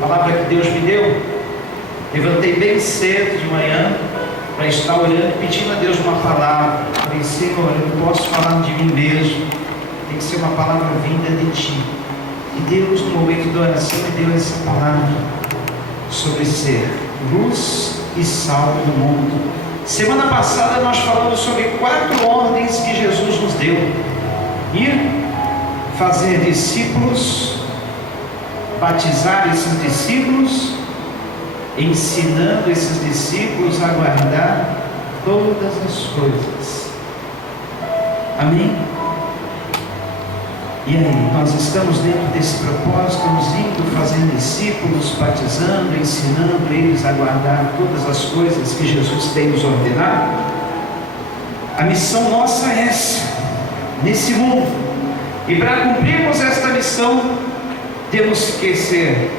palavra que Deus me deu. Levantei bem cedo de manhã para estar orando, pedindo a Deus uma palavra. Falei, Senhor, eu não posso falar de mim mesmo, tem que ser uma palavra vinda de Ti. E Deus, no momento da oração, me deu essa palavra sobre ser luz e sal do mundo. Semana passada nós falamos sobre 4 ordens que Jesus nos deu: ir, fazer discípulos, batizar esses discípulos, ensinando esses discípulos a guardar todas as coisas. Amém? E aí, nós estamos dentro desse propósito, estamos indo, fazendo discípulos, batizando, ensinando eles a guardar todas as coisas que Jesus tem nos ordenado. A missão nossa é essa, nesse mundo. E para cumprirmos esta missão, temos que ser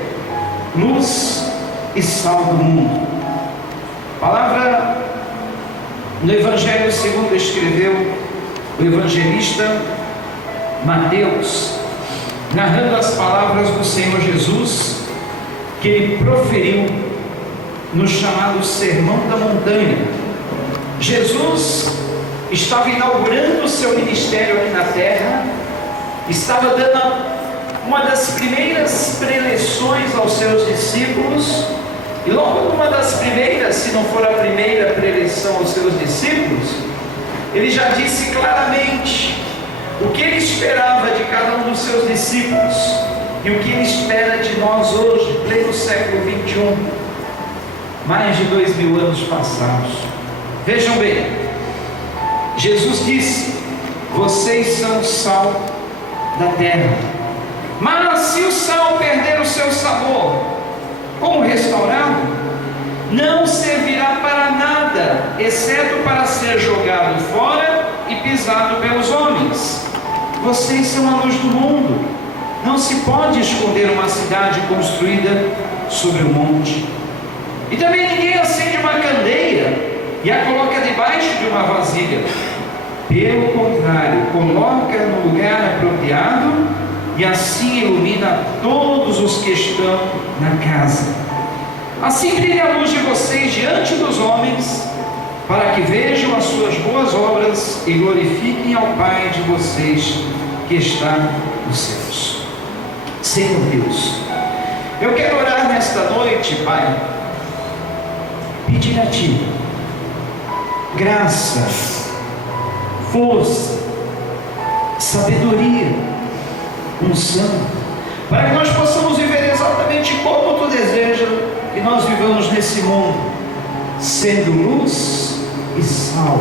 luz e sal do mundo. A palavra no Evangelho segundo escreveu o evangelista Mateus, narrando as palavras do Senhor Jesus que ele proferiu no chamado Sermão da Montanha. Jesus estava inaugurando o seu ministério aqui na terra, estava dando uma das primeiras preleções aos seus discípulos, e logo numa das primeiras, se não for a primeira preleção aos seus discípulos, ele já disse claramente o que ele esperava de cada um dos seus discípulos e o que ele espera de nós hoje, pleno século 21, mais de 2000 anos passados. Vejam bem, Jesus disse: vocês são o sal da terra, mas se o sal perder o seu sabor, como restaurado, não servirá para nada, exceto para ser jogado fora e pisado pelos homens. Vocês são a luz do mundo. Não se pode esconder uma cidade construída sobre um monte. E também ninguém acende uma candeia e a coloca debaixo de uma vasilha. Pelo contrário, coloca no lugar apropriado, e assim ilumina todos os que estão na casa. Assim brilha a luz de vocês diante dos homens, para que vejam as suas boas obras e glorifiquem ao Pai de vocês que está nos céus. Senhor Deus, eu quero orar nesta noite, Pai, pedir a Ti graça, força, sabedoria, unção, para que nós possamos viver exatamente como Tu desejas que nós vivamos nesse mundo, sendo luz e sal.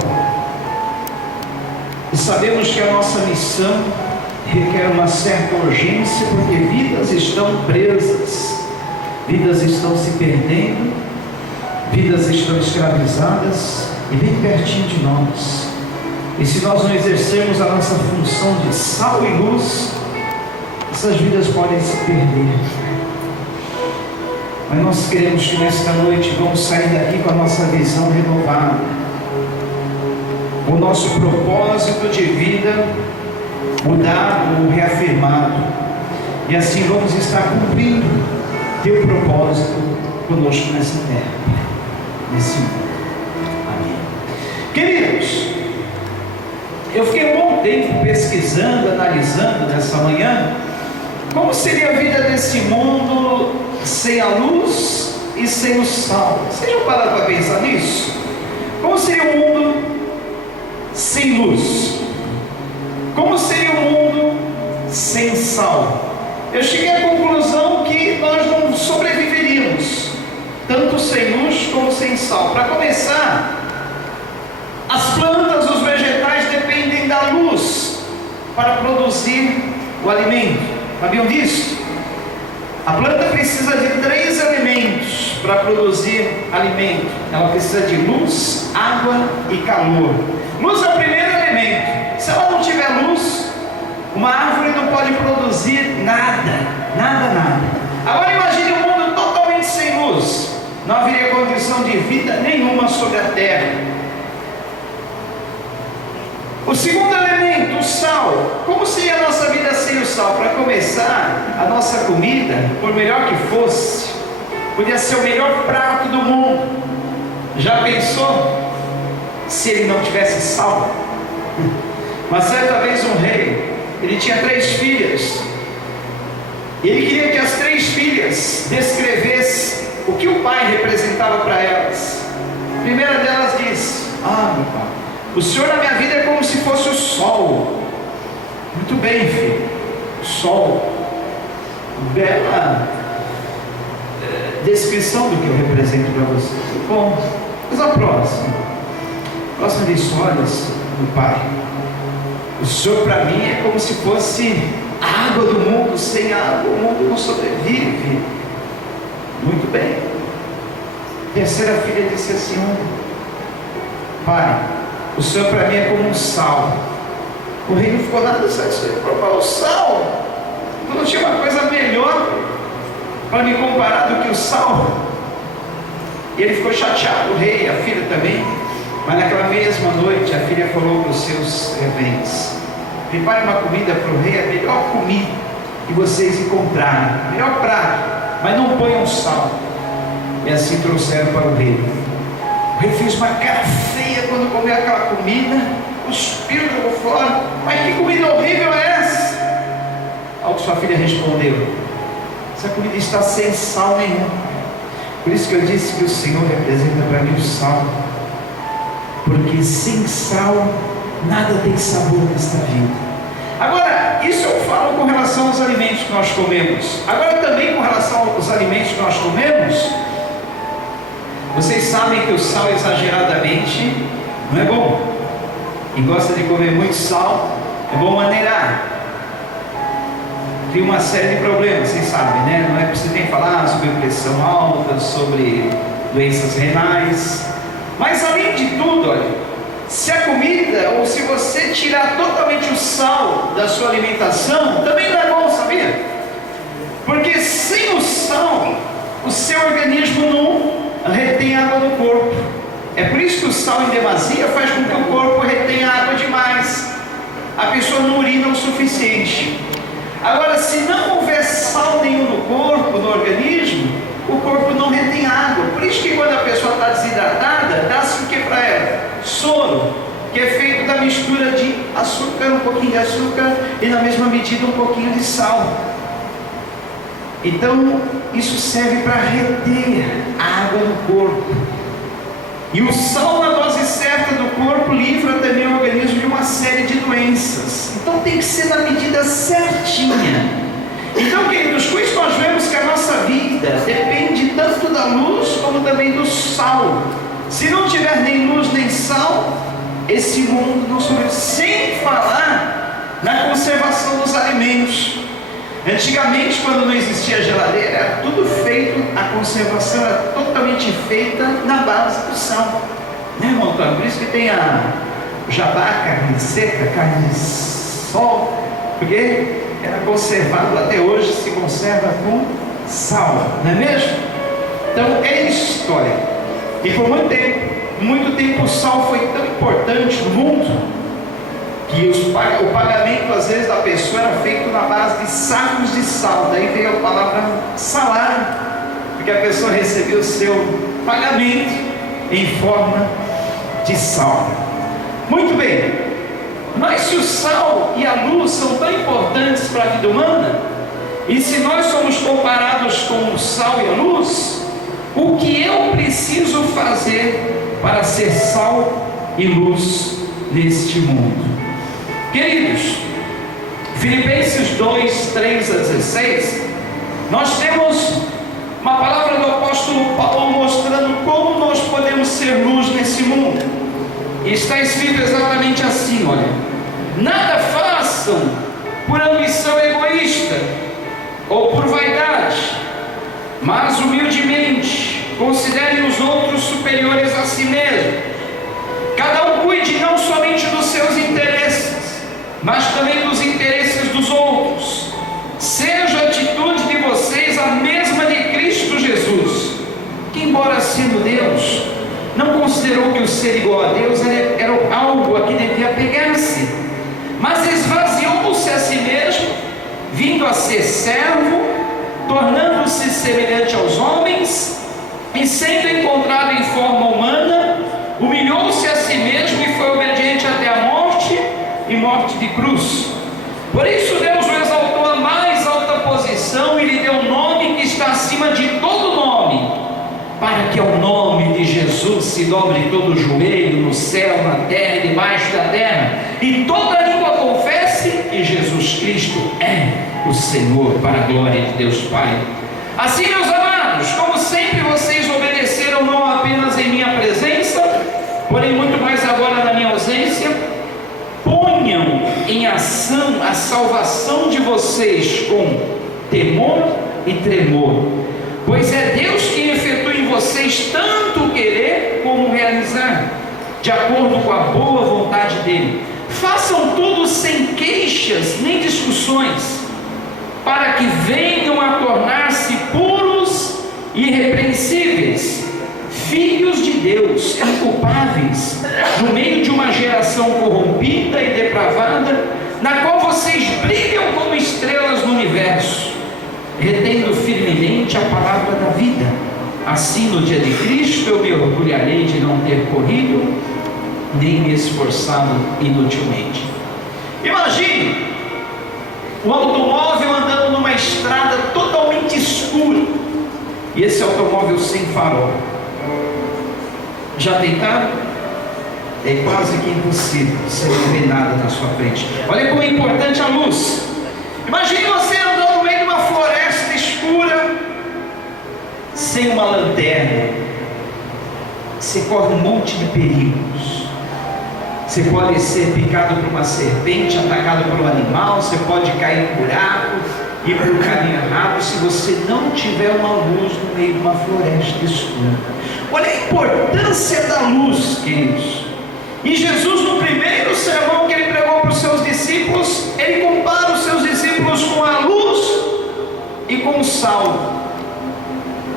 E sabemos que a nossa missão requer uma certa urgência, porque vidas estão presas, vidas estão se perdendo, vidas estão escravizadas e bem pertinho de nós. E se nós não exercermos a nossa função de sal e luz, essas vidas podem se perder. Mas nós queremos que nesta noite vamos sair daqui com a nossa visão renovada, o nosso propósito de vida mudado, reafirmado, e assim vamos estar cumprindo Teu propósito conosco nessa terra, nesse mundo. Amém. Queridos, eu fiquei um bom tempo pesquisando, analisando nessa manhã como seria a vida desse mundo sem a luz e sem o sal. Vocês já pararam para pensar nisso? Como seria o mundo sem luz? Como seria o mundo sem sal? Eu cheguei à conclusão que nós não sobreviveríamos, tanto sem luz como sem sal. Para começar, as plantas, os vegetais dependem da luz para produzir o alimento. Sabiam disso? A planta precisa de 3 elementos para produzir alimento. Ela precisa de luz, água e calor. Luz é o primeiro elemento. Se ela não tiver luz, uma árvore não pode produzir nada. Agora imagine um mundo totalmente sem luz. Não haveria condição de vida nenhuma sobre a terra. O segundo elemento, o sal. Como seria a nossa vida sem o sal? Para começar, a nossa comida, por melhor que fosse, podia ser o melhor prato do mundo. Já pensou se ele não tivesse sal? Mas certa vez um rei, ele tinha 3 filhas, e ele queria que as 3 filhas descrevessem o que o pai representava para elas. A primeira delas disse: meu pai, o senhor na minha vida é como se fosse o sol. Muito bem, filho, o sol. Bela descrição do que eu represento para você. Bom, mas a próxima disse: olha, meu pai, o senhor para mim é como se fosse a água do mundo. Sem água o mundo não sobrevive. Muito bem. A terceira filha disse assim: pai, o senhor para mim é como um sal. O rei não ficou nada satisfeito. O sal? Tu não tinha uma coisa melhor para me comparar do que o sal? E ele ficou chateado, o rei, a filha também. Mas naquela mesma noite a filha falou para os seus serventes: prepare uma comida para o rei, a melhor comida que vocês encontrarem, melhor prato, mas não ponham sal. E assim trouxeram para o rei. O rei fez uma cara feia quando comeu aquela comida, cuspiu, jogou fora. Mas que comida horrível é essa? Ao que sua filha respondeu: essa comida está sem sal nenhum. Por isso que eu disse que o Senhor representa para mim o sal, porque sem sal nada tem sabor nesta vida. Agora, isso eu falo com relação aos alimentos que nós comemos. Agora também com relação aos alimentos que nós comemos, vocês sabem que o sal exageradamente não é bom. Quem gosta de comer muito sal, é bom maneirar. Tem uma série de problemas, vocês sabem, né? Não é que você tem que falar sobre pressão alta, sobre doenças renais. Mas além de tudo, olha, se a comida, ou se você tirar totalmente o sal da sua alimentação, também não é bom, sabia? Porque sem o sal, o seu organismo não retém água no corpo. É por isso que o sal em demasia faz com que o corpo retenha água demais. A pessoa não urina o suficiente. Agora, se não houver sal nenhum no corpo, no organismo, o corpo não retém água. Por isso que quando a pessoa está desidratada, dá-se o que para ela? Soro, que é feito da mistura de açúcar, um pouquinho de açúcar, e na mesma medida um pouquinho de sal. Então, isso serve para reter a água no corpo. E o sal na dose certa do corpo livra também o organismo de uma série de doenças. Então tem que ser na medida certinha. Então, queridos, com isso nós vemos que a nossa vida depende tanto da luz como também do sal. Se não tiver nem luz nem sal, esse mundo não sobrevive. Sem falar na conservação dos alimentos. Antigamente, quando não existia geladeira, era tudo feito, a conservação era totalmente feita na base do sal, né, irmão Antônio? Por isso que tem o jabá, carne seca, carne de sol, porque era conservado, até hoje se conserva com sal, não é mesmo? Então é história. E por muito tempo o sal foi tão importante no mundo, que o pagamento às vezes da pessoa era feito na base de sacos de sal. Daí veio a palavra salário, porque a pessoa recebia o seu pagamento em forma de sal. Muito bem, mas se o sal e a luz são tão importantes para a vida humana, e se nós somos comparados com o sal e a luz, o que eu preciso fazer para ser sal e luz neste mundo? Queridos, Filipenses 2, 3 a 16, nós temos uma palavra do apóstolo Paulo mostrando como nós podemos ser luz nesse mundo. E está escrito exatamente assim, olha: nada façam por ambição egoísta ou por vaidade, mas humildemente considerem os outros superiores a si mesmo. Cada um cuide não somente dos seus interesses, mas também dos interesses dos outros. Seja a atitude de vocês a mesma de Cristo Jesus, que, embora sendo Deus, não considerou que o ser igual a Deus era algo a que devia apegar-se, mas esvaziou-se a si mesmo, vindo a ser servo, tornando-se semelhante aos homens, homens, e sendo encontrado em forma humana, humilhou-se a si mesmo e foi obediente até a morte, e morte de cruz. Por isso Deus o exaltou à mais alta posição e lhe deu um nome que está acima de todo nome, para que ao nome de Jesus se dobre todo o joelho no céu, na terra e debaixo da terra, e toda língua confesse que Jesus Cristo é o Senhor, para a glória de Deus Pai. Assim, meus amados, como sempre vocês obedeceram não apenas em minha presença, porém muito mais agora na minha ausência, ponham em ação a salvação de vocês com temor e tremor, pois é Deus que efetua em vocês tanto o querer como o realizar, de acordo com a boa vontade dele. Façam tudo sem queixas nem discussões, para que venham a tornar-se puros e irrepreensíveis, filhos de Deus, inculpáveis, no meio de uma geração corrompida e depravada, na qual vocês brilham como estrelas no universo, retendo firmemente a palavra da vida. Assim, no dia de Cristo, eu me orgulharei de não ter corrido, nem me esforçado inutilmente. Imagine um automóvel andando numa estrada totalmente escura, e esse automóvel sem farol. Já tentaram? É quase que impossível, você não vê nada na sua frente. Olha como é importante a luz. Imagine você andando no meio de uma floresta escura, sem uma lanterna. Você corre um monte de perigos. Você pode ser picado por uma serpente, atacado por um animal, você pode cair no buraco, ir para o caminho errado, se você não tiver uma luz no meio de uma floresta escura. Olha a importância da luz, queridos. E Jesus, no primeiro sermão que ele pregou para os seus discípulos, ele compara os seus discípulos com a luz e com o sal.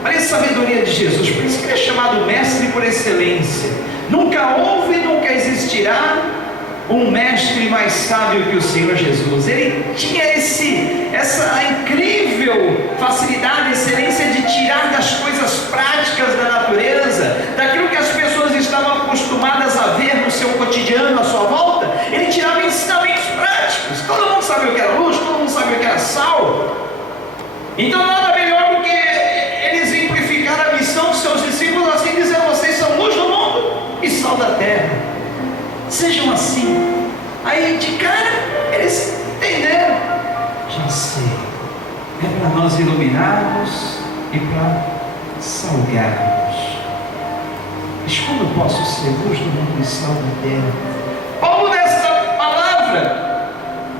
Olha a sabedoria de Jesus, por isso que ele é chamado mestre por excelência. Nunca houve e nunca existirá um mestre mais sábio que o Senhor Jesus. Ele tinha essa incrível facilidade, excelência de tirar das coisas práticas da natureza, daquilo que as pessoas estavam acostumadas a ver no seu cotidiano, à sua volta. Ele tirava ensinamentos práticos. Todo mundo sabia o que era luz, todo mundo sabia o que era sal. Então nada melhor do que ele exemplificar a missão dos seus discípulos, assim dizendo: vocês são luz do mundo e sal da terra, sejam assim. Aí de cara eles entenderam: já sei, é para nós iluminarmos e para salgarmos. Mas como posso ser luz do mundo e sal da terra? Paulo, nesta palavra,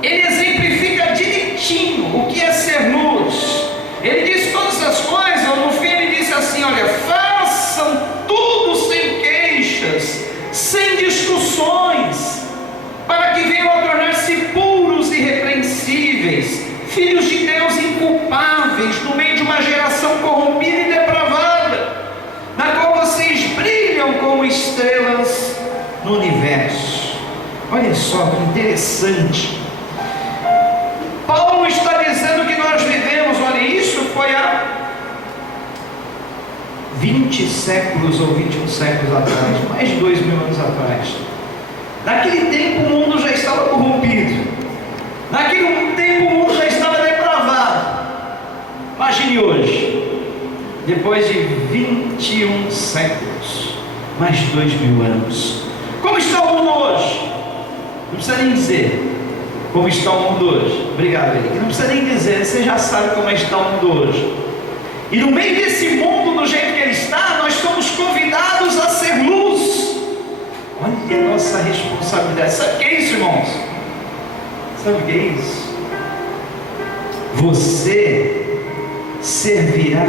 ele exemplifica direitinho o que é ser luz. Ele diz todas as coisas. No fim ele disse assim: olha, façam tudo sem queixas, sem discussões, para que venham a tornar-se puros e irrepreensíveis, filhos de Deus inculpáveis, no meio de uma geração corrompida e depravada, na qual vocês brilham como estrelas no universo. Olha só que interessante. Paulo está dizendo que nós vivemos, olha, isso foi há 20 séculos ou 21 séculos atrás, mais de 2000 anos atrás. Naquele tempo o mundo já estava corrompido, naquele tempo o mundo já estava depravado. Imagine hoje, depois de 21 séculos, mais de 2000 anos, como está o mundo hoje? Não precisa nem dizer como está o mundo hoje. Obrigado, Eric. Não precisa nem dizer, você já sabe como está o mundo hoje. E no meio desse mundo, do jeito que ele está, nós somos convidados a ser luz. Olha a nossa responsabilidade. Sabe o que é isso, irmãos? Sabe o que é isso? Você servirá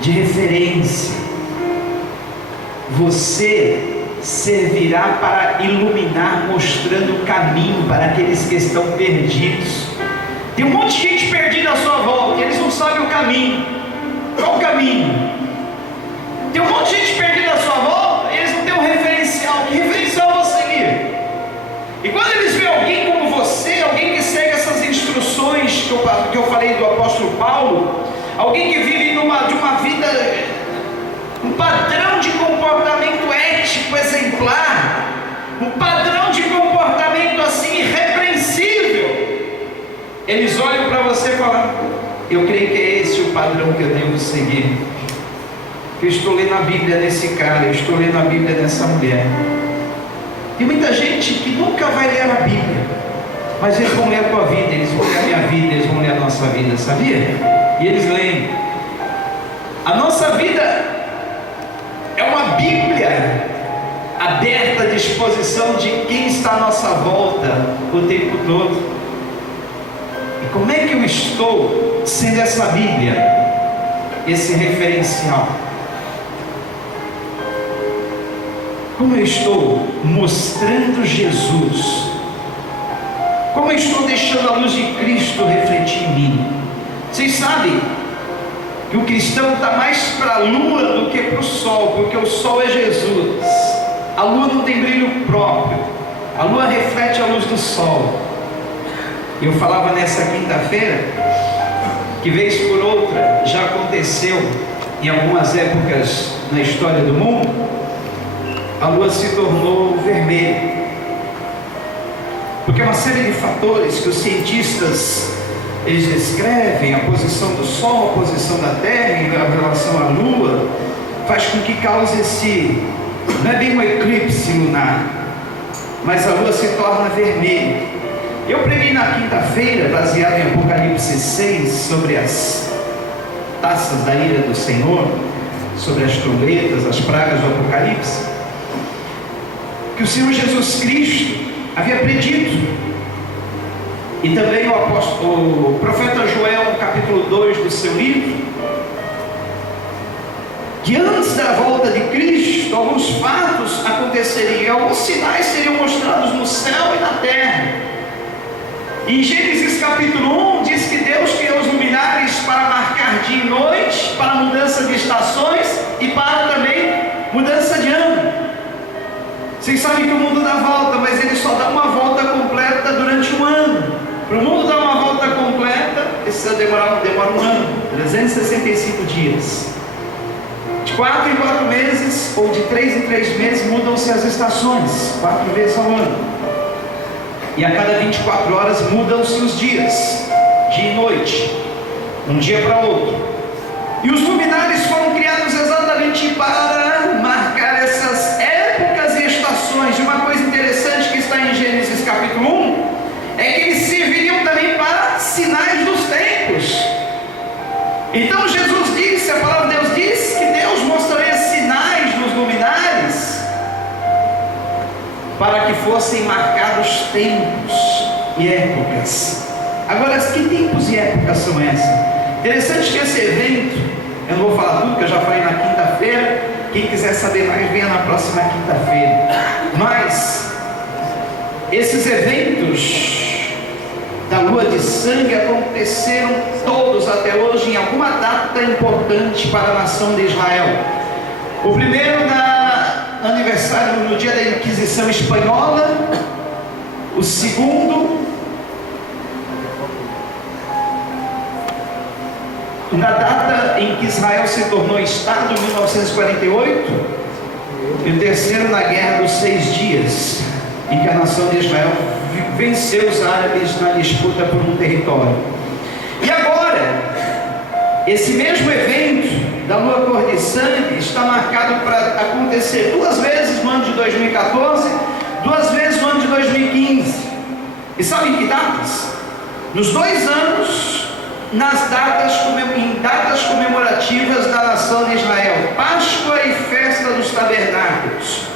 de referência. Você servirá para iluminar, mostrando o caminho para aqueles que estão perdidos. Tem um monte de gente perdida à sua volta, e eles não sabem o caminho. Qual o caminho? Tem um monte de gente perdida à sua volta, e eles não têm um referencial. Que referencial eu vou seguir? E quando eles veem alguém como você, alguém que segue essas instruções que eu falei do apóstolo Paulo, alguém que vive de uma vida eles olham para você e falam: eu creio que é esse o padrão que eu devo seguir. Eu estou lendo a Bíblia nesse cara, eu estou lendo a Bíblia nessa mulher. Tem muita gente que nunca vai ler a Bíblia, mas eles vão ler a tua vida, eles vão ler a minha vida, eles vão ler a nossa vida, sabia? E eles leem. A nossa vida é uma Bíblia aberta à disposição de quem está à nossa volta o tempo todo. E como é que eu estou sendo essa Bíblia, esse referencial? Como eu estou mostrando Jesus? Como eu estou deixando a luz de Cristo refletir em mim? Vocês sabem que o cristão está mais para a lua do que para o sol, porque o sol é Jesus. A lua não tem brilho próprio, a lua reflete a luz do sol. Eu falava nessa quinta-feira que vez por outra já aconteceu em algumas épocas na história do mundo, a lua se tornou vermelha, porque uma série de fatores que os cientistas eles descrevem, a posição do sol, a posição da terra em relação à lua, faz com que cause esse, não é bem um eclipse lunar, mas a lua se torna vermelha. Eu preguei na quinta-feira, baseado em Apocalipse 6, sobre as taças da ira do Senhor, sobre as trombetas, as pragas do Apocalipse, que o Senhor Jesus Cristo havia predito, e também o profeta Joel, no capítulo 2 do seu livro, que antes da volta de Cristo, alguns fatos aconteceriam, alguns sinais seriam mostrados no céu e na terra. Em Gênesis capítulo 1 diz que Deus criou os luminares para marcar dia e noite, para mudança de estações e para também mudança de ano. Vocês sabem que o mundo dá volta, mas ele só dá uma volta completa durante um ano. Para o mundo dar uma volta completa, demora um ano, 365 dias. De 4 em 4 meses, ou de 3 em 3 meses, mudam-se as estações, 4 vezes ao ano. E a cada 24 horas mudam-se os dias, dia e noite, um dia para outro. E os luminares foram criados exatamente para marcar essas épocas e estações. E uma coisa interessante que está em Gênesis capítulo 1, é que eles serviriam também para sinais dos tempos. Então Jesus disse, a palavra de Deus diz, que Deus mostraria sinais nos luminares, para que fossem marcados tempos e épocas. Agora, que tempos e épocas são essas? Interessante que esse evento, eu não vou falar tudo, que eu já falei na quinta-feira, quem quiser saber mais, venha na próxima quinta-feira. Mas, esses eventos da lua de sangue aconteceram todos até hoje em alguma data importante para a nação de Israel. O primeiro no aniversário, no dia da Inquisição Espanhola. O segundo na data em que Israel se tornou Estado, em 1948. E o terceiro na Guerra dos 6 Dias, em que a nação de Israel venceu os árabes na disputa por um território. E agora, esse mesmo evento da lua cor de sangue está marcado para acontecer 2 vezes no ano de 2014, 2 vezes no ano de 2015. E sabem que datas? Nos 2 anos, em datas comemorativas da nação de Israel, Páscoa e Festa dos Tabernáculos.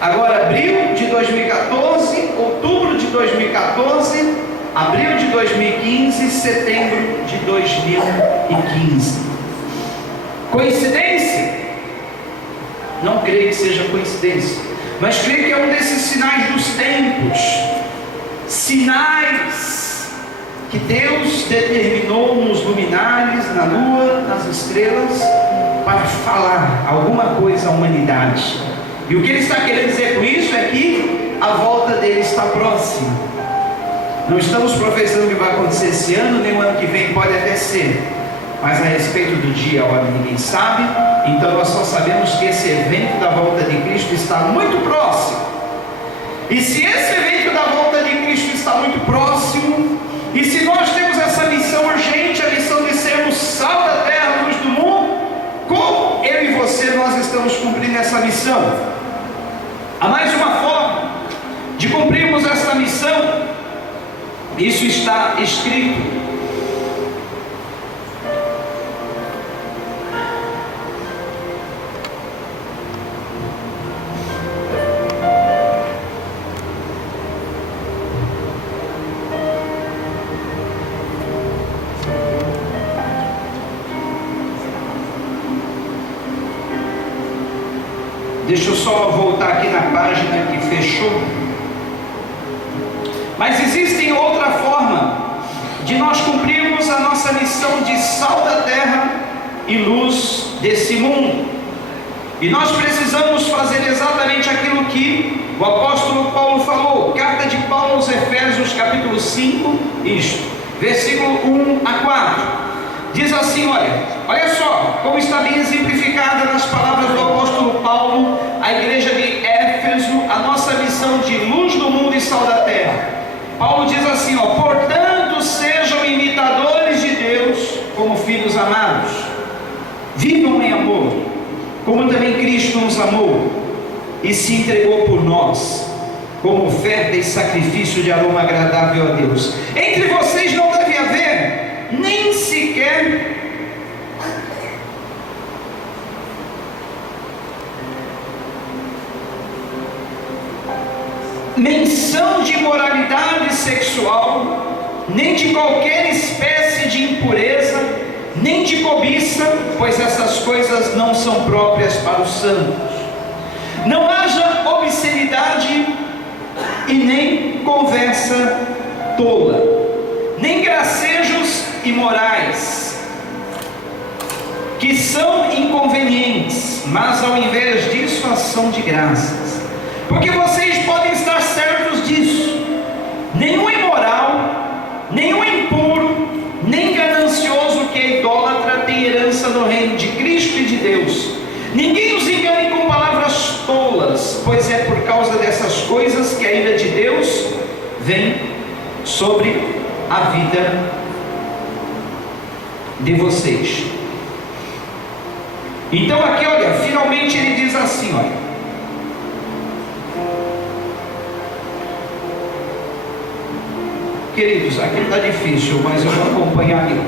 Agora, abril de 2014, outubro de 2014, abril de 2015, setembro de 2015. Coincidência? Não creio que seja coincidência, mas creio que é um desses sinais dos tempos, sinais que Deus determinou nos luminares, na lua, nas estrelas, para falar alguma coisa à humanidade. E o que ele está querendo dizer com isso é que a volta dele está próxima. Não estamos profetizando que vai acontecer esse ano, nem o ano que vem, pode até ser, mas a respeito do dia, a hora, ninguém sabe. Então nós só sabemos que esse evento da volta de Cristo está muito próximo. E se esse evento da volta de Cristo está muito próximo, e se nós temos estamos cumprindo essa missão? Há mais uma forma de cumprirmos essa missão. Isso está escrito. Deixa eu só voltar aqui na página que fechou. Mas existe outra forma de nós cumprirmos a nossa missão de sal da terra e luz desse mundo. E nós precisamos fazer exatamente aquilo que o apóstolo Paulo falou. Carta de Paulo aos Efésios, capítulo 5, versículo 1 a 4. Diz assim, olha só, como está bem exemplificada nas palavras do apóstolo Paulo, a igreja de Éfeso, a nossa missão de luz do mundo e sal da terra. Paulo diz assim, portanto sejam imitadores de Deus como filhos amados, vivam em amor, como também Cristo nos amou e se entregou por nós, como oferta e sacrifício de aroma agradável a Deus. Entre vocês não deve haver nem sequer menção de imoralidade sexual, nem de qualquer espécie de impureza, nem de cobiça, pois essas coisas não são próprias para os santos. Não haja obscenidade e nem conversa tola, nem gracejos imorais, que são inconvenientes, mas ao invés disso, ação de graças. Porque vocês podem estar certos disso: nenhum imoral, nenhum impuro, nem ganancioso que é idólatra tem herança no reino de Cristo e de Deus. Ninguém os engane com palavras tolas, pois é por causa dessas coisas que a ira de Deus vem sobre a vida de vocês. Então aqui, finalmente ele diz assim, queridos, aqui está difícil, mas eu vou acompanhar aqui.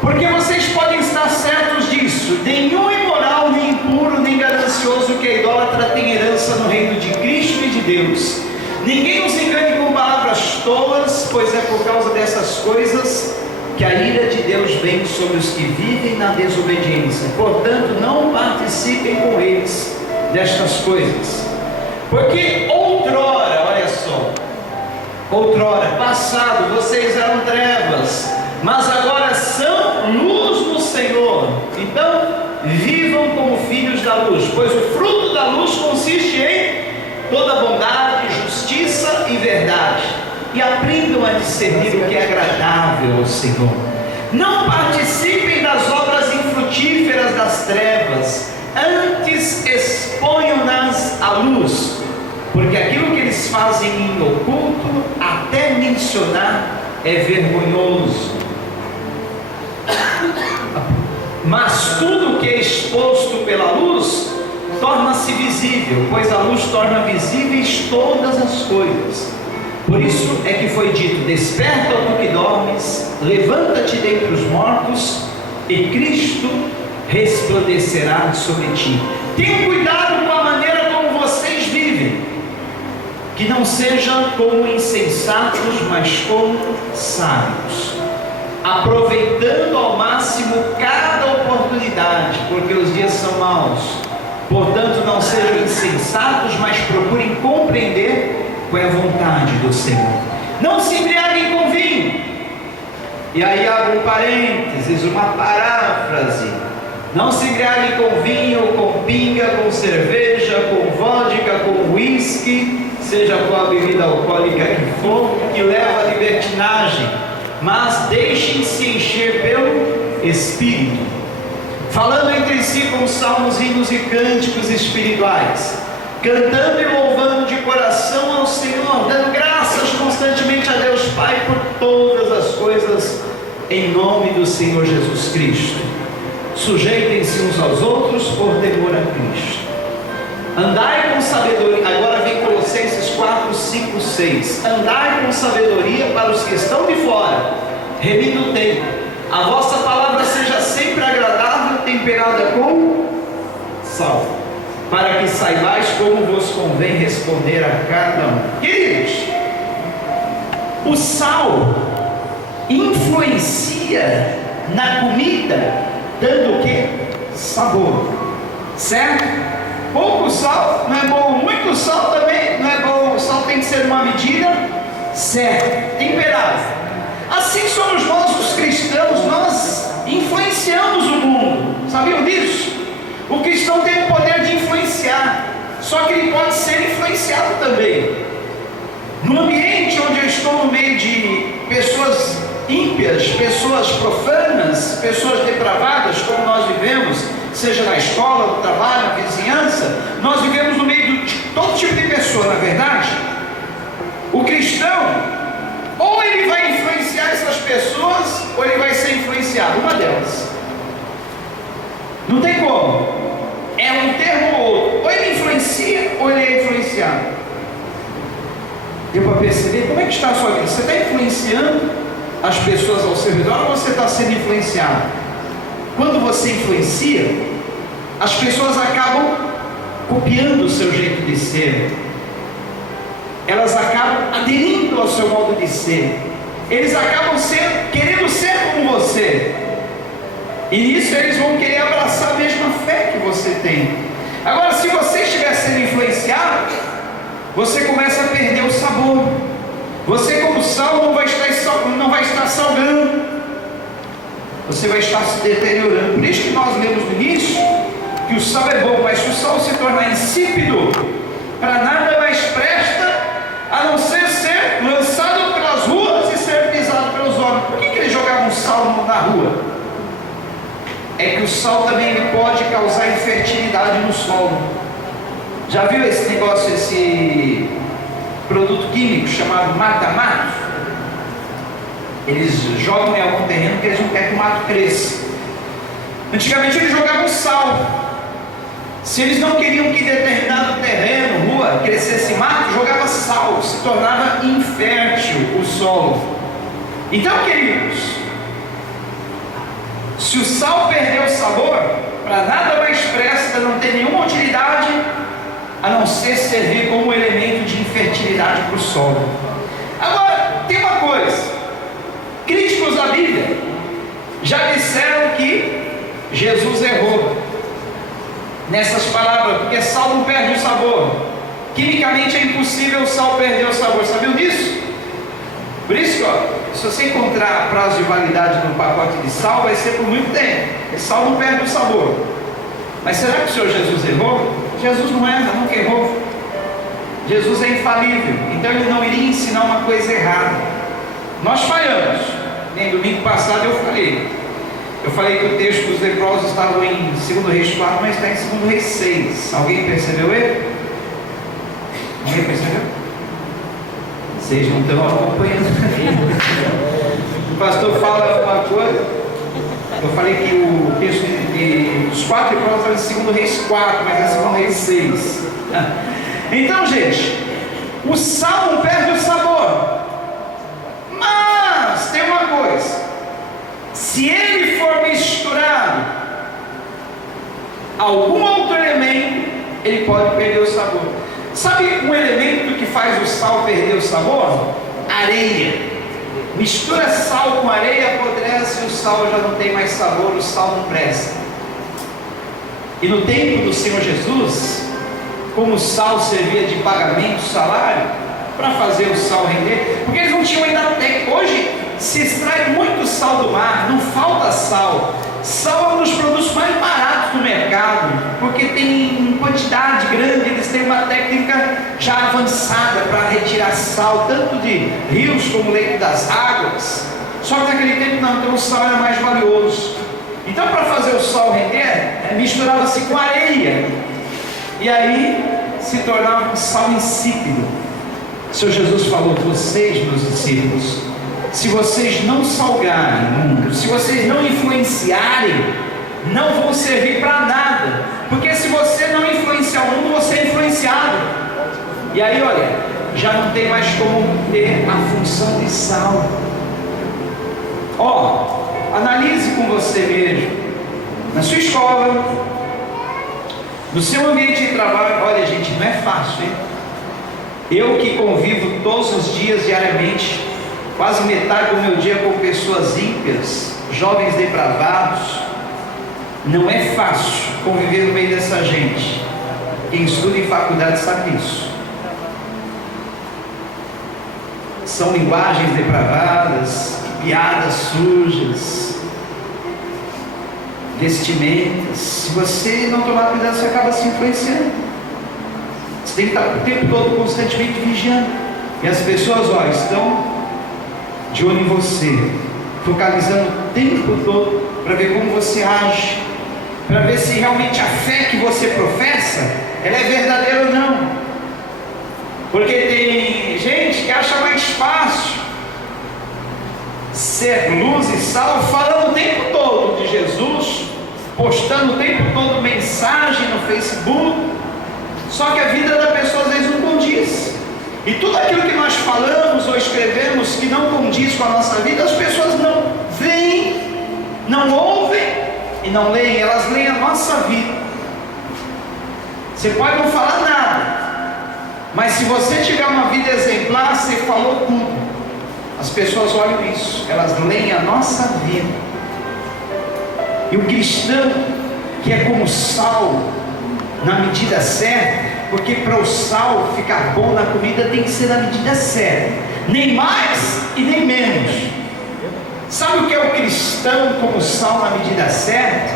Porque vocês podem estar certos disso: nenhum imoral, nem impuro, nem ganancioso que é idólatra tem herança no reino de Cristo e de Deus. Ninguém os engane com palavras tolas, pois é por causa dessas coisas que a ira de Deus vem sobre os que vivem na desobediência. Portanto, não participem com eles destas coisas. Porque outrora, passado, vocês eram trevas, mas agora são luz no Senhor. Então, vivam como filhos da luz, pois o fruto da luz consiste em toda bondade, justiça e verdade, e aprendam a discernir o que é agradável ao Senhor. Não participem das obras infrutíferas das trevas, antes exponham-nas à luz, porque aquilo que eles fazem em oculto, até mencionar, é vergonhoso. Mas tudo que é exposto pela luz torna-se visível, pois a luz torna visíveis todas as coisas. Por isso é que foi dito: desperta, ó tu que dormes, levanta-te dentre os mortos, e Cristo resplandecerá sobre ti. Tenham cuidado com a maneira como vocês vivem, que não sejam como insensatos, mas como sábios, aproveitando ao máximo cada oportunidade, porque os dias são maus. Portanto, não sejam insensatos, mas procurem compreender qual é a vontade do Senhor. Não se embriaguem com vinho. E aí abre um parênteses, uma paráfrase: não se embriaguem com vinho, com pinga, com cerveja, com vodka, com uísque, seja qual a bebida alcoólica que for, que leva à libertinagem, mas deixem-se encher pelo Espírito, falando entre si com salmos, hinos e cânticos espirituais, cantando e louvando de coração ao Senhor, dando graças constantemente a Deus Pai por todas as coisas, em nome do Senhor Jesus Cristo, Sujeitem-se uns aos outros por temor a Cristo. Andai com sabedoria. Agora vem Colossenses 4, 5, 6. Andai com sabedoria para os que estão de fora, remindo o tempo. A vossa palavra seja sempre agradável, temperada com sal, para que saibais como vos convém responder a cada um. Queridos, o sal influencia na comida, dando o que? Sabor, certo? Pouco sal não é bom, muito sal também não é bom. O sal tem que ser uma medida certa, temperada. Assim somos nós os cristãos, nós influenciamos o mundo. Sabiam disso? O cristão tem o poder de influenciar, só que ele pode ser influenciado também. No ambiente onde eu estou, no meio de pessoas ímpias, pessoas profanas, pessoas depravadas, como nós vivemos, seja na escola, no trabalho, na vizinhança, nós vivemos no meio de todo tipo de pessoa, na verdade. O cristão, ou ele vai influenciar essas pessoas, ou ele vai ser influenciado, uma delas. Não tem como, é um termo ou outro, ou ele influencia, ou ele é influenciado. Deu para perceber como é que está a sua vida? Você está influenciando as pessoas ao seu redor, ou você está sendo influenciado? Quando você influencia, as pessoas acabam copiando o seu jeito de ser, elas acabam aderindo ao seu modo de ser, eles acabam querendo ser como você, e nisso eles vão querer abraçar a mesma fé que você tem. Agora, se você estiver sendo influenciado, você começa a perder o sabor. Você, como sal, não vai estar salgando, você vai estar se deteriorando. Por isso que nós lemos no início que o sal é bom, mas se o sal se tornar insípido, para nada mais presta, a não ser lançado pelas ruas e ser pisado pelos homens. Por que eles jogavam sal na rua? É que o sal também pode causar infertilidade no solo. Já viu esse negócio, esse produto químico chamado mata-mato? Eles jogam em algum terreno porque eles não querem que o mato cresça. Antigamente eles jogavam sal. Se eles não queriam que determinado terreno, rua, crescesse mato, jogava sal, se tornava infértil o solo. Então, queridos, se o sal perder o sabor, para nada mais presta, não tem nenhuma utilidade, a não ser servir como elemento de infertilidade para o solo. Agora, tem uma coisa: críticos da Bíblia já disseram que Jesus errou nessas palavras, porque sal não perde o sabor. Quimicamente é impossível o sal perder o sabor. Sabiam disso? Por isso que, se você encontrar prazo de validade no pacote de sal, vai ser por muito tempo. Esse sal não perde o sabor. Mas será que o Senhor Jesus errou? Jesus não erra, nunca errou. Jesus é infalível, então ele não iria ensinar uma coisa errada. Nós falhamos. Nem domingo passado eu falei que o texto dos leprosos estava em 2 Reis 4, mas está em 2 Reis 6. Alguém percebeu ele? Alguém percebeu? Vocês não estão acompanhando. O pastor fala uma coisa. Eu falei que o texto dos 4 leprosos estava em 2 Reis 4, mas é 2 Reis 6. Então, gente, o sal não perde o sabor. Mas tem uma coisa: se ele for misturado a algum outro elemento, ele pode perder o sabor. Sabe um elemento que faz o sal perder o sabor? Areia. Mistura sal com areia, apodrece, o sal já não tem mais sabor, o sal não presta. E no tempo do Senhor Jesus, como o sal servia de pagamento, salário, para fazer o sal render, porque eles não tinham ainda técnica. Hoje se extrai muito sal do mar, não falta sal. Sal é um dos produtos mais baratos do mercado, porque tem quantidade grande, eles têm uma técnica já avançada para retirar sal, tanto de rios como leito das águas. Só que naquele tempo não, então o sal era mais valioso. Então, para fazer o sal render, misturava-se com areia, e aí se tornava um sal insípido. O Senhor Jesus falou: vocês, meus discípulos, se vocês não salgarem o mundo, se vocês não influenciarem, não vão servir para nada, porque se você não influenciar o mundo, você é influenciado, e aí olha, já não tem mais como ter a função de sal. Analise com você mesmo, na sua escola, no seu ambiente de trabalho. Olha gente, não é fácil, hein? Eu que convivo todos os dias, diariamente, quase metade do meu dia com pessoas ímpias, jovens depravados, não é fácil conviver no meio dessa gente. Quem estuda em faculdade sabe disso. São linguagens depravadas, piadas sujas, vestimentas. Se você não tomar cuidado, você acaba se influenciando. Você tem que estar o tempo todo constantemente vigiando, e as pessoas estão de olho em você, focalizando o tempo todo para ver como você age, para ver se realmente a fé que você professa, ela é verdadeira ou não. Porque tem gente que acha mais fácil ser luz e sal, falando o tempo todo de Jesus, postando o tempo todo mensagem no Facebook, só que a vida da pessoa às vezes não condiz, e tudo aquilo que nós falamos ou escrevemos que não condiz com a nossa vida, as pessoas não veem, não ouvem e não leem, elas leem a nossa vida. Você pode não falar nada, mas se você tiver uma vida exemplar, você falou tudo. As pessoas olham isso, elas leem a nossa vida. E o cristão que é como sal, na medida certa, porque para o sal ficar bom na comida tem que ser na medida certa, nem mais e nem menos. Sabe o que é o cristão como sal na medida certa?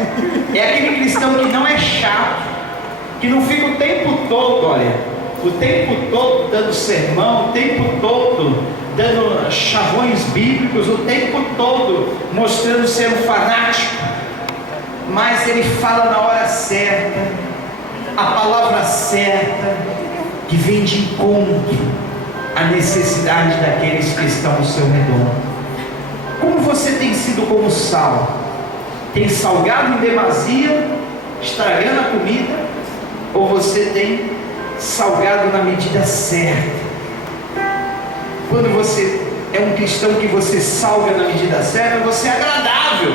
É aquele cristão que não é chato, que não fica o tempo todo, o tempo todo dando sermão, o tempo todo dando chavões bíblicos, o tempo todo mostrando ser um fanático, mas ele fala na hora certa, a palavra certa, que vem de encontro à necessidade daqueles que estão ao seu redor. Como você tem sido como sal? Tem salgado em demasia, estragando a comida, ou você tem salgado na medida certa? Quando você é um cristão que você salga na medida certa, você é agradável,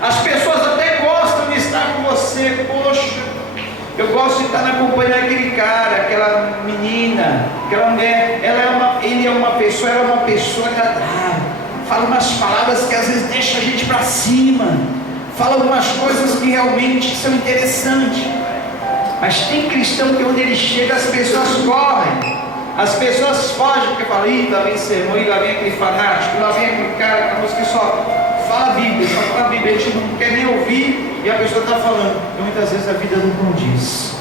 as pessoas até gostam de estar com você. Poxa, eu gosto de estar na companhia daquele cara, aquela menina, aquela mulher, ele é uma pessoa, ela é uma pessoa agradável, fala umas palavras que às vezes deixam a gente para cima, fala algumas coisas que realmente são interessantes. Mas tem cristão que onde ele chega as pessoas correm, as pessoas fogem, porque falam, lá vem sermão, lá vem aquele fanático, lá vem aquele cara que só fala a Bíblia, a gente não quer nem ouvir, e a pessoa está falando, e muitas vezes a vida não condiz.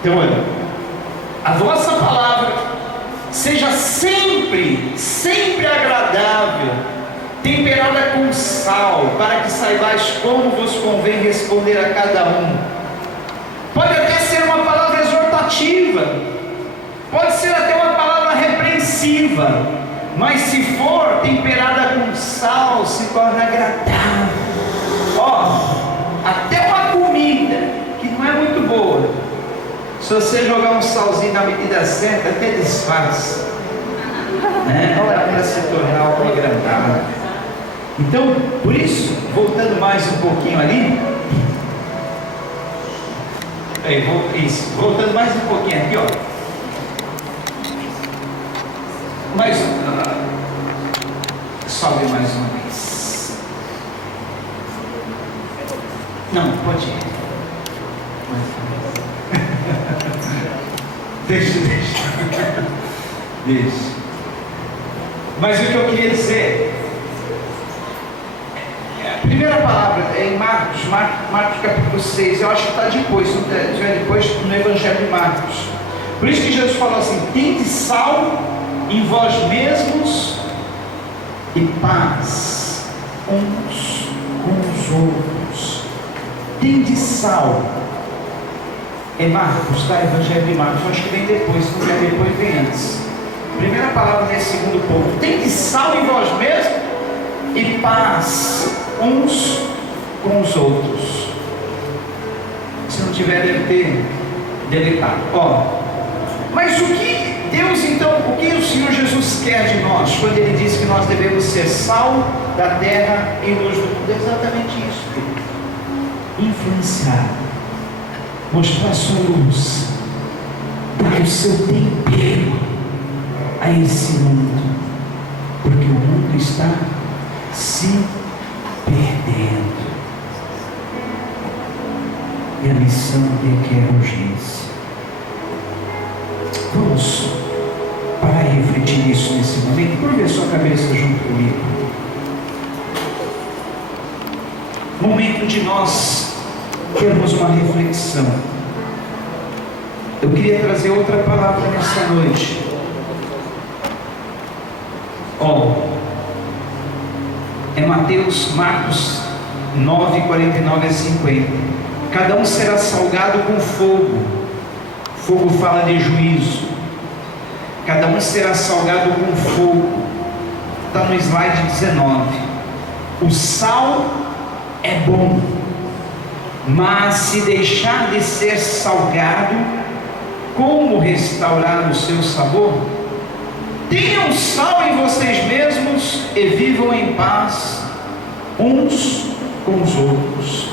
Então olha, a vossa palavra seja sempre agradável, temperada com sal, para que saibais como vos convém responder a cada um. Pode até ser uma palavra exortativa, pode ser até uma palavra repreensiva, mas se for temperada com sal, se torna agradável. Até uma comida que não é muito boa, se você jogar um salzinho na medida certa, até desfaz, né? Dá para se tornar algo agradável. Então, por isso, voltando mais um pouquinho ali, voltando mais um pouquinho aqui, sobe mais uma vez. Não, pode ir. Deixa. Mas o que eu queria dizer, a primeira palavra é em Marcos capítulo 6, eu acho que está depois, se não tiver depois, no Evangelho de Marcos. Por isso que Jesus falou assim: tende sal em vós mesmos e paz uns com os outros. Tende sal. É Marcos, tá? Evangelho de Marcos, eu acho que vem depois, se não vier depois, vem antes. Primeira palavra nesse segundo ponto: tende sal em vós mesmos e paz uns com os outros. Se não tiver, deve ter deletado. Mas o que Deus então, o que o Senhor Jesus quer de nós, quando Ele diz que nós devemos ser sal da terra e luz do mundo? É exatamente isso. Influenciar, mostrar sua luz, dar o seu tempero a esse mundo, porque o mundo está se perdendo. E a missão requer urgência. Vamos parar e refletir nisso nesse momento. Curve a sua cabeça junto comigo. Momento de nós termos uma reflexão. Eu queria trazer outra palavra nessa noite. É Marcos 9, 49 a 50. Cada um será salgado com fogo. Fogo fala de juízo. Cada um será salgado com fogo. Está no slide 19. O sal é bom, mas se deixar de ser salgado, como restaurar o seu sabor? Tenham sal em vocês mesmos e vivam em paz uns com os outros.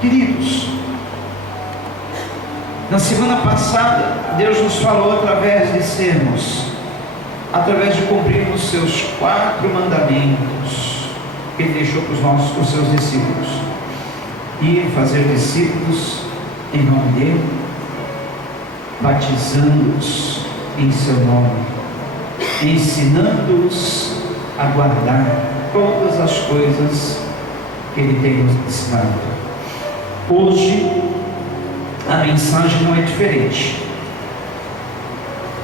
Queridos, na semana passada, Deus nos falou através de cumprirmos os seus 4 mandamentos, que Ele deixou para os seus discípulos: ir fazer discípulos em nome dEle, batizando-os em seu nome, ensinando-os a guardar todas as coisas que Ele tem nos ensinado. Hoje a mensagem não é diferente.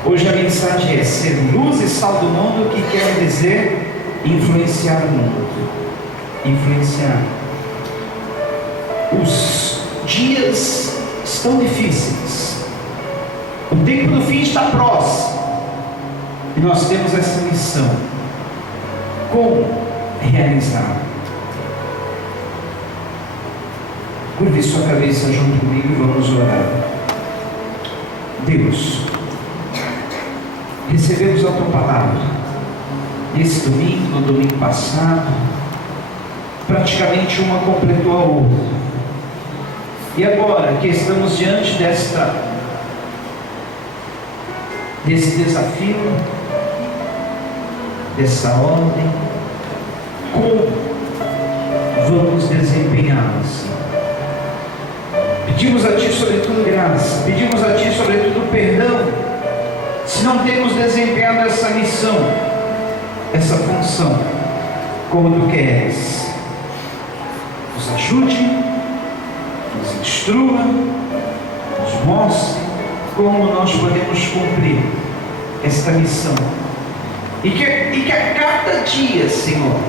Hoje a mensagem é ser luz e sal do mundo, que quer dizer influenciar o mundo. Influenciar. Os dias estão difíceis. O tempo do fim está próximo. E nós temos essa missão. Como realizar? Curve sua cabeça junto comigo e vamos orar. Deus, recebemos a Tua palavra nesse domingo, no domingo passado, praticamente uma completou a outra. E agora que estamos diante desse desafio, dessa ordem, como vamos desempenhá-las? Pedimos a Ti sobretudo graça, pedimos a Ti sobretudo perdão, se não temos desempenhado essa missão, essa função, como Tu queres. Nos ajude, nos instrua, nos mostre como nós podemos cumprir esta missão. E que a cada dia, Senhor,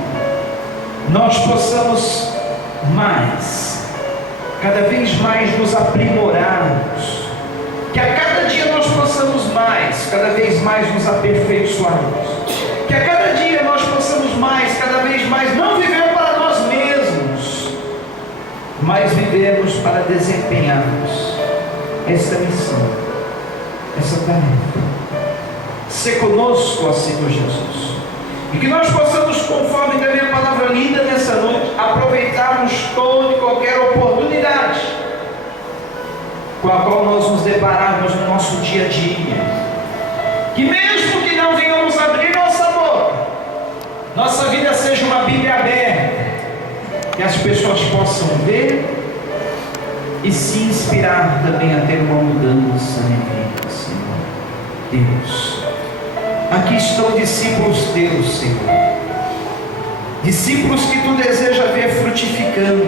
nós possamos cada vez mais nos aprimorarmos, que a cada dia nós possamos cada vez mais nos aperfeiçoarmos, que a cada dia nós possamos cada vez mais não viver para nós mesmos, mas vivemos para desempenharmos essa missão, essa tarefa. Se conosco, ó Senhor Jesus, e que nós possamos, conforme da minha palavra linda nessa noite, aproveitarmos toda e qualquer oportunidade com a qual nós nos depararmos no nosso dia a dia, que mesmo que não venhamos abrir nossa boca, nossa vida seja uma Bíblia aberta, que as pessoas possam ver e se inspirar também a ter uma mudança na vida, Senhor Deus. Aqui estão discípulos Teus, Senhor, discípulos que Tu deseja ver frutificando,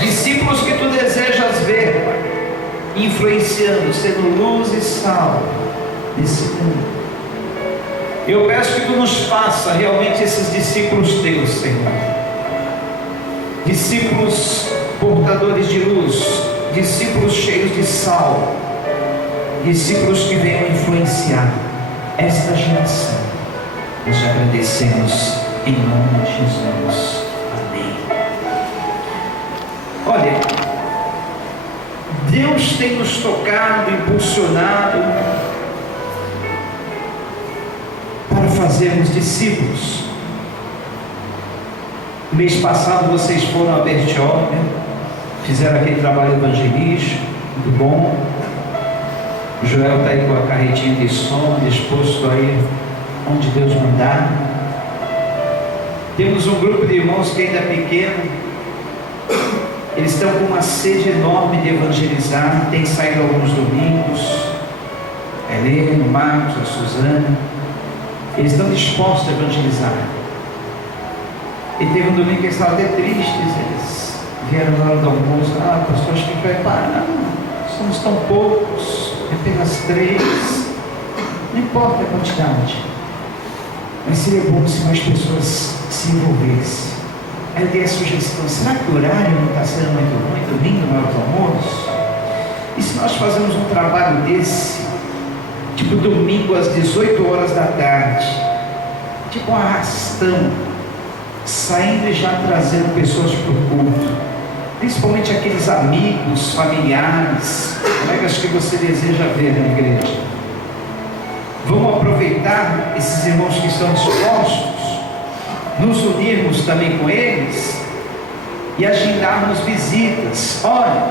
discípulos que Tu desejas ver influenciando, sendo luz e sal desse mundo. Eu peço que Tu nos faça realmente esses discípulos Teus, Senhor, discípulos portadores de luz, discípulos cheios de sal, discípulos que venham influenciar esta geração. Nós te agradecemos em nome de Jesus. Amém. Olha, tem nos tocado, impulsionado para fazermos discípulos. Mês passado vocês foram a Bertioga, fizeram aquele trabalho evangelístico, muito bom. O Joel está aí com a carretinha de som, disposto a ir onde Deus mandar. Temos um grupo de irmãos que ainda é pequeno, eles estão com uma sede enorme de evangelizar, tem saído alguns domingos, a Helena, o Marcos, a Suzana, eles estão dispostos a evangelizar. E teve um domingo que eles estavam até tristes, eles vieram na hora do almoço, pastor, acho que a gente vai parar, não, somos tão poucos, apenas 3, não importa a quantidade, mas seria bom se mais pessoas se envolvessem. Aí eu dei a sugestão, será que o horário não está sendo muito domingo na hora do almoço? E se nós fazemos um trabalho desse, tipo domingo às 18 horas da tarde, tipo um arrastão, saindo e já trazendo pessoas para o culto, principalmente aqueles amigos, familiares, colegas que você deseja ver na igreja. Vamos aproveitar esses irmãos que estão dispostos, nos unirmos também com eles e agendarmos visitas. Olha,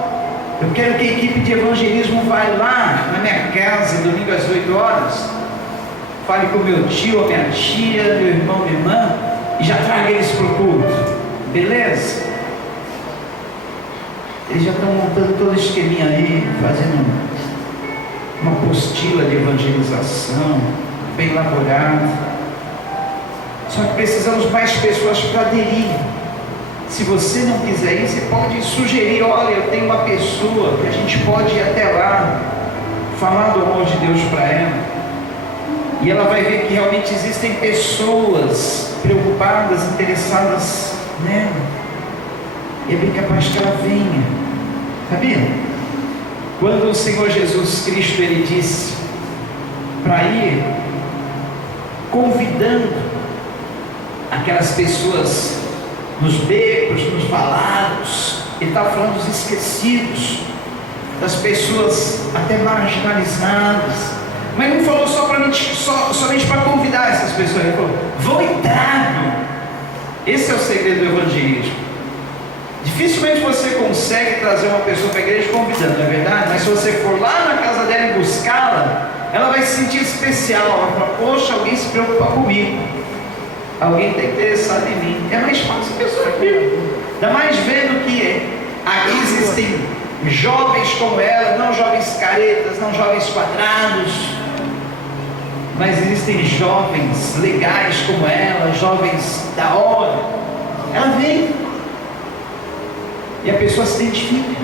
eu quero que a equipe de evangelismo vá lá na minha casa domingo às 8 horas, fale com meu tio, a minha tia, meu irmão, minha irmã, e já traga eles para o culto, beleza? Eles já estão montando todo o esqueminha aí, fazendo uma apostila de evangelização bem elaborada. Só que precisamos mais pessoas para aderir. Se você não quiser ir, você pode sugerir, olha, eu tenho uma pessoa que a gente pode ir até lá, falar do amor de Deus para ela, e ela vai ver que realmente existem pessoas preocupadas, interessadas nela, e é bem capaz que ela venha, sabia? Quando o Senhor Jesus Cristo, Ele disse para ir convidando aquelas pessoas nos becos, nos valados, Ele estava falando dos esquecidos, das pessoas até marginalizadas, mas não falou somente para convidar essas pessoas, Ele falou, vão entrar. Esse é o segredo do evangelismo. Dificilmente você consegue trazer uma pessoa para a igreja convidando, não é verdade? Mas se você for lá na casa dela e buscá-la, ela vai se sentir especial, ela vai falar, poxa, alguém se preocupa comigo, alguém está interessado em mim. É mais fácil a pessoa aqui, ainda mais vendo que aqui existem jovens como ela, não jovens caretas, não jovens quadrados, mas existem jovens legais como ela, jovens da hora. Ela vem e a pessoa se identifica.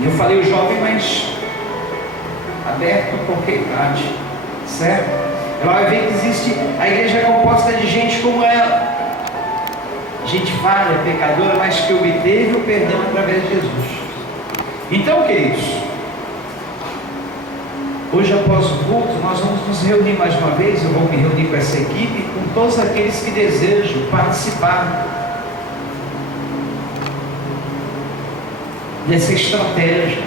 E eu falei o jovem, mas aberto a qualquer idade, certo? Ela vai ver que existe, a igreja é composta de gente como ela, gente falha, pecadora, mas que obteve o perdão através de Jesus. Então, queridos, hoje após o culto nós vamos nos reunir mais uma vez. Eu vou me reunir com essa equipe, com todos aqueles que desejam participar dessa estratégia.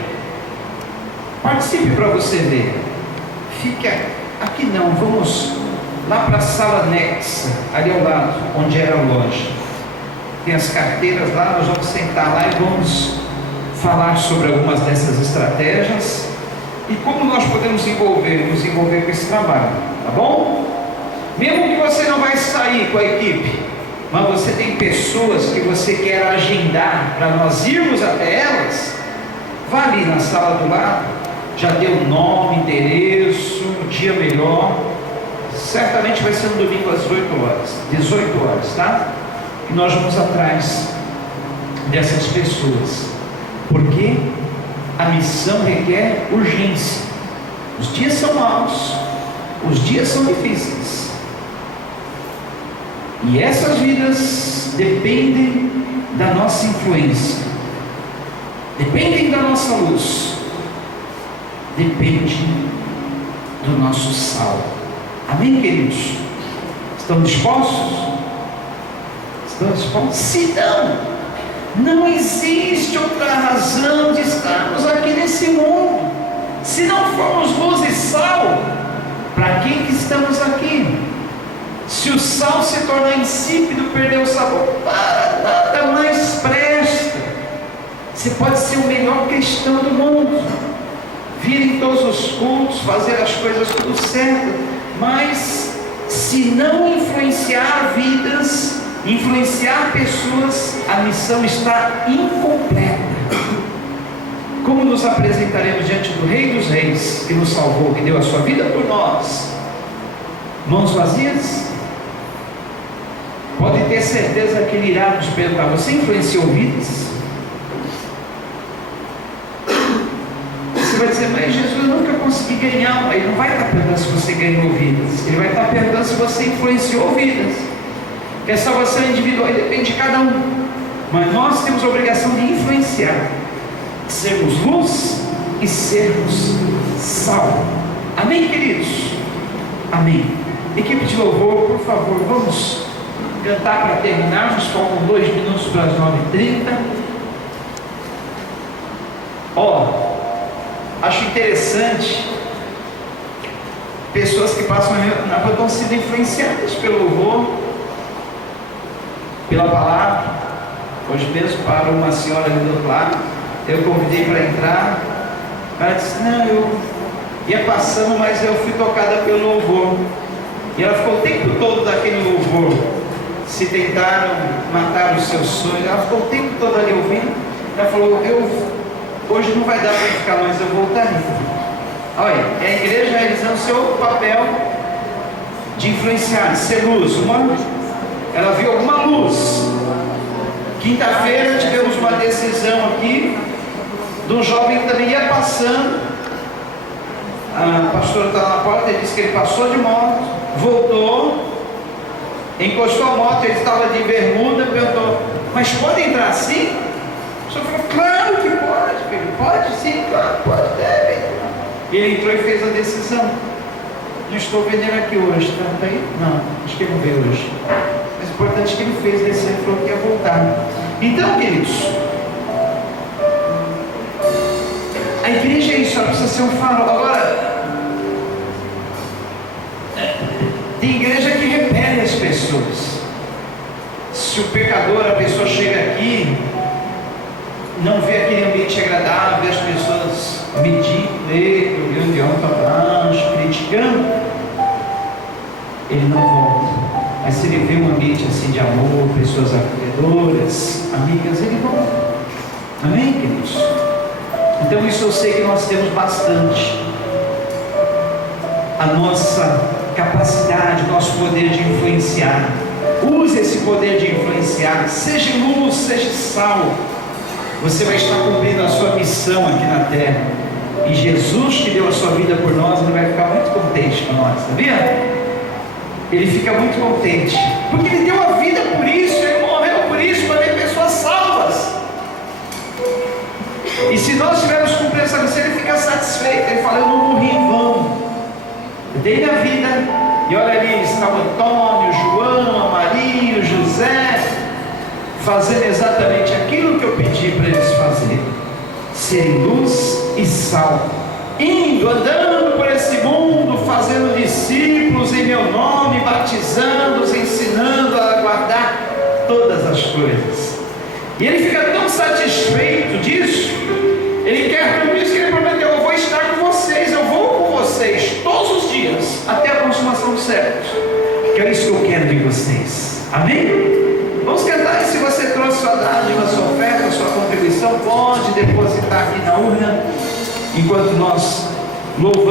Participe para você ver. Fique aqui não, vamos lá para a sala anexa, ali ao lado, onde era a loja. Tem as carteiras lá, nós vamos sentar lá e vamos falar sobre algumas dessas estratégias e como nós podemos nos envolver com esse trabalho, tá bom? Mesmo que você não vai sair com a equipe, mas você tem pessoas que você quer agendar para nós irmos até elas, vá ali na sala do lado, já dê o nome, endereço, o dia melhor, certamente vai ser um domingo às 18 horas, tá? E nós vamos atrás dessas pessoas, porque a missão requer urgência. Os dias são maus, os dias são difíceis, e essas vidas dependem da nossa influência, dependem da nossa luz, depende do nosso sal. Amém, queridos? Estão dispostos? Estão dispostos? Se não, Não existe outra razão de estarmos aqui nesse mundo. Se não formos luz e sal, para que estamos aqui? Se o sal se tornar insípido, perder o sabor, para nada mais presta. Você pode ser o melhor cristão do mundo, vir em todos os cultos, fazer as coisas tudo certo, mas se não influenciar vidas, influenciar pessoas, a missão está incompleta. Como nos apresentaremos diante do Rei dos Reis, que nos salvou, que deu a sua vida por nós? Mãos vazias? Pode ter certeza que Ele irá nos perguntar: você influenciou vidas? Você vai dizer: mas Jesus, eu nunca consegui ganhar. Ele não vai estar perguntando se você ganhou vidas, Ele vai estar perguntando se você influenciou vidas. Que a salvação individual depende de cada um, mas nós temos a obrigação de influenciar, sermos luz e sermos sal. Amém, queridos? Amém. Equipe de louvor, por favor, vamos cantar para terminarmos. Faltam 2 minutos para as 9h30. Acho interessante pessoas que passam na rua estão sendo influenciadas pelo louvor, pela palavra. Hoje mesmo para uma senhora ali do outro lado, eu convidei para entrar, ela disse: não, eu ia passando, mas eu fui tocada pelo louvor. E ela ficou o tempo todo daquele louvor. Se tentaram matar os seus sonhos, ela ficou o tempo todo ali ouvindo. Ela falou: hoje não vai dar para ficar, mas eu voltaria. Olha, é a igreja realizando o seu papel de influenciar, de ser luz. Ela viu alguma luz. Quinta-feira tivemos uma decisão aqui de um jovem que também ia passando. A pastora está na porta, ele disse que ele passou de moto, voltou, encostou a moto, ele estava de bermuda, perguntou: mas pode entrar assim? O senhor falou: claro que pode, filho, pode sim, claro, pode, deve. E ele entrou e fez a decisão. Não estou vendendo aqui hoje, tá aí? Não, acho que ele não veio hoje. Mas o importante é que ele fez a decisão e falou que ia voltar. Então, queridos, a igreja é isso, ela precisa ser um farol. Agora, tem igreja que repele as pessoas. Se o pecador, a pessoa chega aqui, não vê aquele ambiente agradável, vê as pessoas medindo ele, olhando de alto a baixo, criticando, ele não volta. Mas se ele vê um ambiente assim de amor, pessoas acolhedoras, amigas, ele volta. Amém, queridos? Então isso eu sei que nós temos bastante. A nossa capacidade, nosso poder de influenciar. Use esse poder de influenciar. Seja luz, seja sal. Você vai estar cumprindo a sua missão aqui na terra. E Jesus, que deu a sua vida por nós, Ele vai ficar muito contente com nós, sabia? Ele fica muito contente, porque Ele deu a vida por isso, Ele morreu por isso, para ver pessoas salvas. E se nós tivermos cumprido essa missão, Ele fica satisfeito. Ele fala: eu não morri em vão, eu dei a vida. E olha ali, está o Antônio, o João, a Maria, o José, fazendo exatamente aquilo que eu pedi para eles fazerem: serem luz e sal, indo, andando por esse mundo, fazendo discípulos em meu nome, batizando-os, ensinando a guardar todas as coisas. E ele fica tão satisfeito disso, ele quer tudo isso que ele prometeu: eu vou estar com vocês, eu vou com vocês todos os dias, até a consumação dos séculos. Que é isso que eu quero de vocês. Amém? Vamos cantar. E se você trouxe sua dádiva, sua oferta, sua contribuição, pode depositar aqui na urna, enquanto nós louvamos.